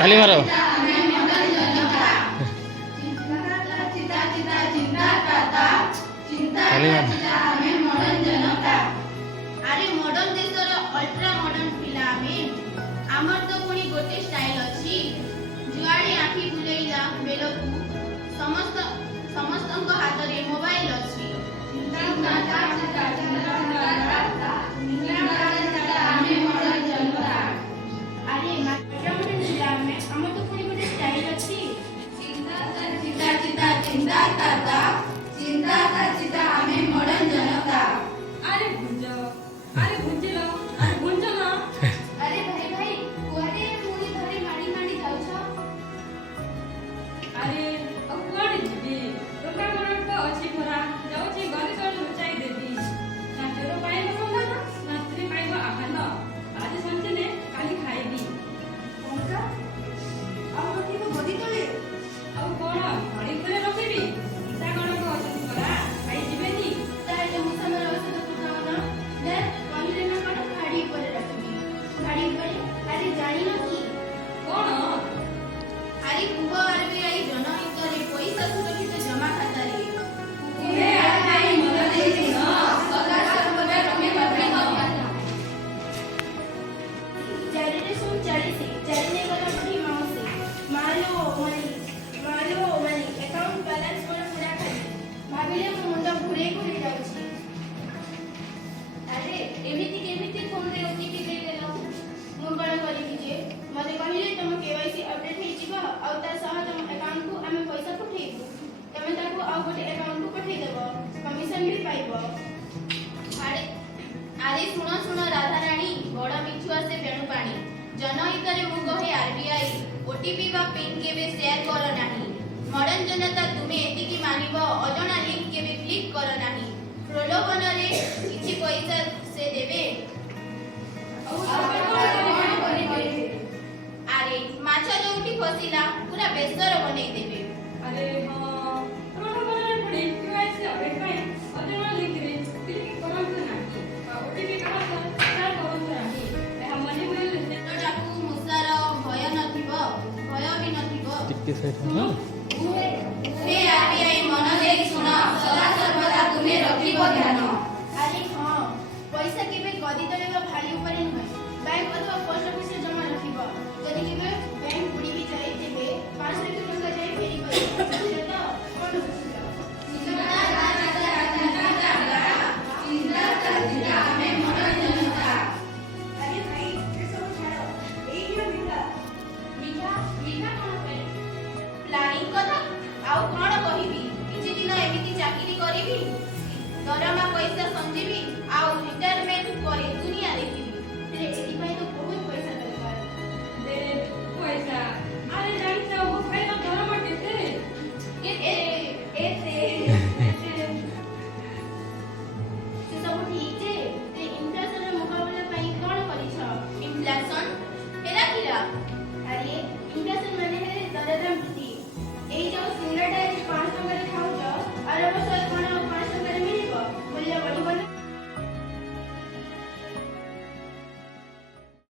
ताली मारो। ताली मारो। अरे मॉडर्न देशर अल्ट्रा मॉडर्न पिला में आमर तो पुणी गोटे स्टाइल अछि जुआडी आखी बुलेइला बेलकू समस्त समस्तଙ୍କ हातरे मोबाइल अछि। अरे मॉडर्न पिला में आमर तो पुणी गोटे स्टाइल अछि चिंता करता हमें मॉडर्न जनता। अरे भुंजो अरे भुंजिलो अरे भुंजो ना अरे भाई कुआरे मुनी धरी माड़ी जाउछ। अरे अब कुआडे जिबी रोका मोर तो अछि भरा जाउची गली तो लुचाई देबी ना चोर पाइबो संधान ना स्त्री पाइबो आहान आज संचने काली खाइबी कोनका अब रखी तो गदी तले अब कोन घड़ी करे रखिबी ता कोन को अछि भरा खाइ जिबेनी तारे मुसलर औषध कुटाओ ना ले कहिले ना कोन गाड़ी पर रखबी गाड़ी पर अरे जानी न की कोन अरे पूर्व आरबीआई जनहितरे पैसा सुरक्षित जमा खाता रे हे आरबीआई मदद देती न सरकार सर्वदा रमे बदली न चारिटे सुन चारिसे चारिने गला पठी माउसे मालो मनी अकाउंट बैलेंस पर पूरा खाली भाबिले मो मुंड घुरे जाउछि। अरे केमिति फोन रे ओटीपी दे देलो मु बड़ करिबी जे मते कहिले तुम केवाईसी अपडेट हे जिवो आ ता सह तुम अकाउंट को हमें पैसा पठेइबो तमे ताको आ गोटे अकाउंट को पठेइ देबो कमीशन भी पाइबो। अरे सुनो राधा रानी बड़ मिछुआ से बेणु पानी जनहितरे मु कहे आरबीआई ओटीपी बा पिन केबे शेयर कर नाही। मॉडर्न जनता तुमे एतिकी मानिबो अजणा लिंक केबे क्लिक कर नाही। प्रलोभन रे किछि पैसा से देबे अरे माछा जोउठी फसिला पूरा बेसर बनै देबे। अरे हां रोड बने पड़ी केवाईसी अपडेट पाए अजणा लिंक रे क्लिक करंत नाही ओटीपी कहा शेयर करंत नाही ए हमनी मोबाइल ताकू मुसार भय भी नथिबो टिके साइड हो हे आरबीआई मन दे सुन सदा सर्वदा तुमे रखिबो ध्यान। अरे हां पैसा केबे गदी तले भाली ऊपर न बैंक अथवा पोस्ट ऑफिस जमा रखिबो जदि केबे बैंक बुडी भी जाई तेबे 5 लाख टका जाई फेरी पर तो कोन चिंता हमें मदद जनता। अरे भाई ये सब छाड़ो एई मीठा कोन पे प्लानिंग कथा आउ कोन कहिबी किछि दिन एमिति चाकरी करिबी दरमा पैसा संजय